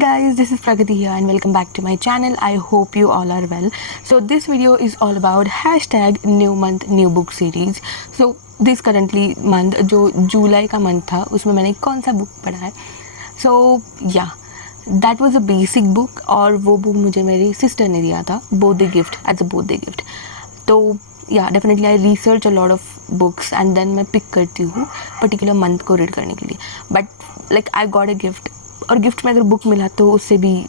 Guys, this is Pragati here and welcome back to my channel. I hope you all are well. So this video is all about hashtag new month new book series. So this currently month जो जुलाई का month था उसमें मैंने कौन सा book पढ़ा है. So yeah, that was a basic book और वो बुक मुझे मेरी सिस्टर ने दिया था birthday gift as a birthday gift. तो yeah, definitely I research a lot of books and then मैं pick करती हूँ particular month को read करने के लिए. But like I got a gift और गिफ्ट में अगर बुक मिला तो उससे भी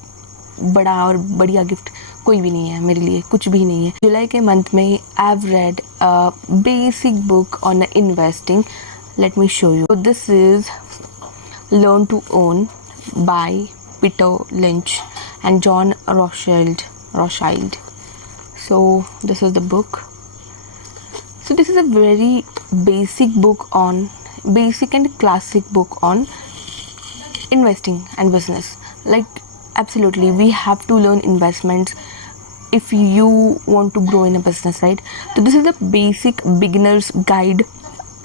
बड़ा और बढ़िया गिफ्ट कोई भी नहीं है मेरे लिए, कुछ भी नहीं है. जुलाई के मंथ में I have read basic book on investing. Let me show you. This is learn to earn by Peter Lynch and John Rothschild. So this is the book. So this is a very basic and classic book on investing and business. Like absolutely we have to learn investments if you want to grow in a business, right? So this is the basic beginner's guide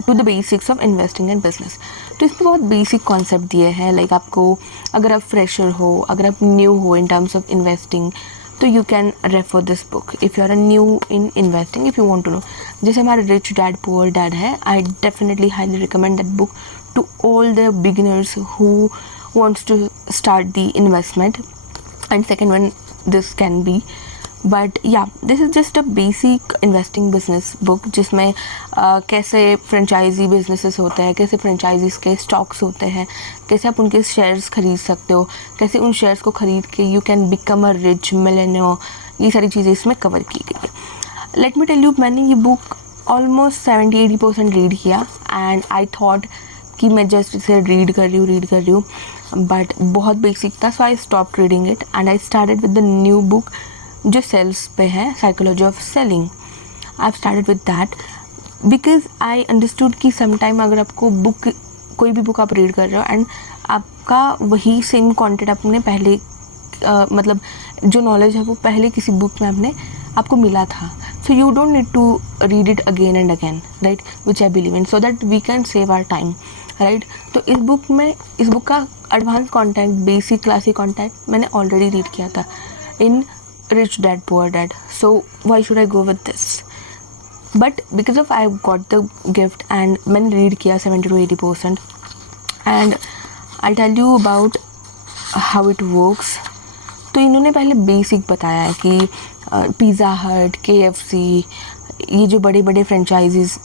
to the basics of investing and business. तो इसमें बहुत basic concept दिए हैं. Like आपको अगर आप fresher हो, अगर आप न्यू हो इन टर्म्स ऑफ इन्वेस्टिंग, तो you can refer this book if you are new in investing, if you want to know. जैसे हमारे रिच डैड पुअर डैड है, I definitely highly recommend that book to all the beginners who wants to start the investment. And second one this can be, but yeah, this is just a basic investing business book जिसमें कैसे franchise businesses होते हैं, कैसे franchises के stocks होते हैं, कैसे आप उनके शेयर्स खरीद सकते हो, कैसे उन शेयर्स को खरीद के you can become a rich millionaire. ये सारी चीज़ें इसमें कवर की गई है. लेट मी टेल यू, मैंने ये बुक ऑलमोस्ट 70-80% रीड किया एंड आई थॉट कि मैं जस्ट इसे रीड कर रही हूँ बट बहुत बेसिक था. So I stop reading it and I started with the new book जो सेल्स पे है, psychology of selling. I started with that because I understood कि समटाइम अगर आपको बुक, कोई भी बुक आप रीड कर रहे हो एंड आपका वही सेम कंटेंट आपने पहले मतलब जो नॉलेज है वो पहले किसी बुक में आपको मिला था. So you don't need to read it again and again, right, which I believe in, so that we can save our time, right. तो इस बुक का advance content, basic classic content मैंने ऑलरेडी रीड किया था in rich dad poor dad. So why should I go with this? But because of I got the gift and मैंने read किया 70-80% and I tell you about how it works. तो इन्होंने पहले basic बताया है कि पिज़्ज़ा हट, KFC, ये जो बड़े बड़े फ्रेंचाइजीज़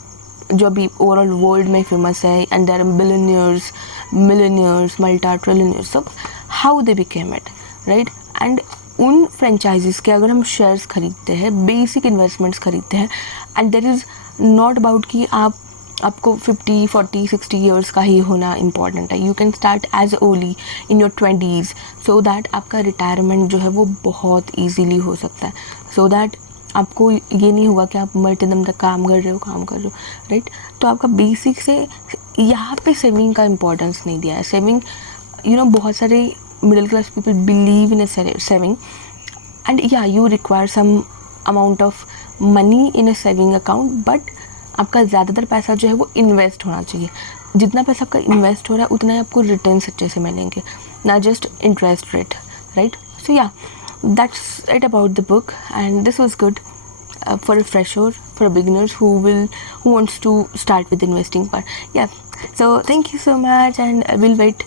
जो अभी ओवरऑल वर्ल्ड में फेमस है and there are billionaires, millionaires, multi trillionaires, सब how they became it, right. And उन फ्रेंचाइजीज़ के अगर हम शेयर्स खरीदते हैं, बेसिक इन्वेस्टमेंट्स खरीदते हैं, and there is not about कि आपको 50, 40, 60 ईयर्स का ही होना इम्पॉर्टेंट है. You can start as early in your 20s so that आपका रिटायरमेंट जो है वो बहुत ईजीली हो सकता है. सो दैट आपको ये नहीं होगा कि आप मरते दम तक काम कर रहे हो, राइट. तो आपका बेसिक से यहाँ पे सेविंग का इम्पोर्टेंस नहीं दिया है. सेविंग, यू नो, बहुत सारे middle class people believe in a saving and या you require some amount of money in a saving account, but आपका ज़्यादातर पैसा जो है वो इन्वेस्ट होना चाहिए. जितना पैसा आपका इन्वेस्ट हो रहा है उतना ही आपको रिटर्न्स अच्छे से मिलेंगे, ना जस्ट इंटरेस्ट रेट, राइट. सो या, that's it about the book, and this was good for a fresher, for beginners who wants to start with investing part. Yeah, so thank you so much and I will wait.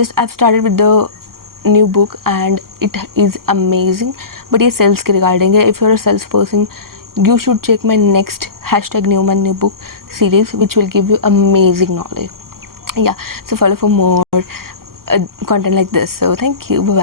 Just I've started with the new book and it is amazing, but ये sales के regarding है. If you're a sales person, you should check my next hashtag new month new book series, which will give you amazing knowledge. Yeah, so follow for more content like this. So thank you, bye bye.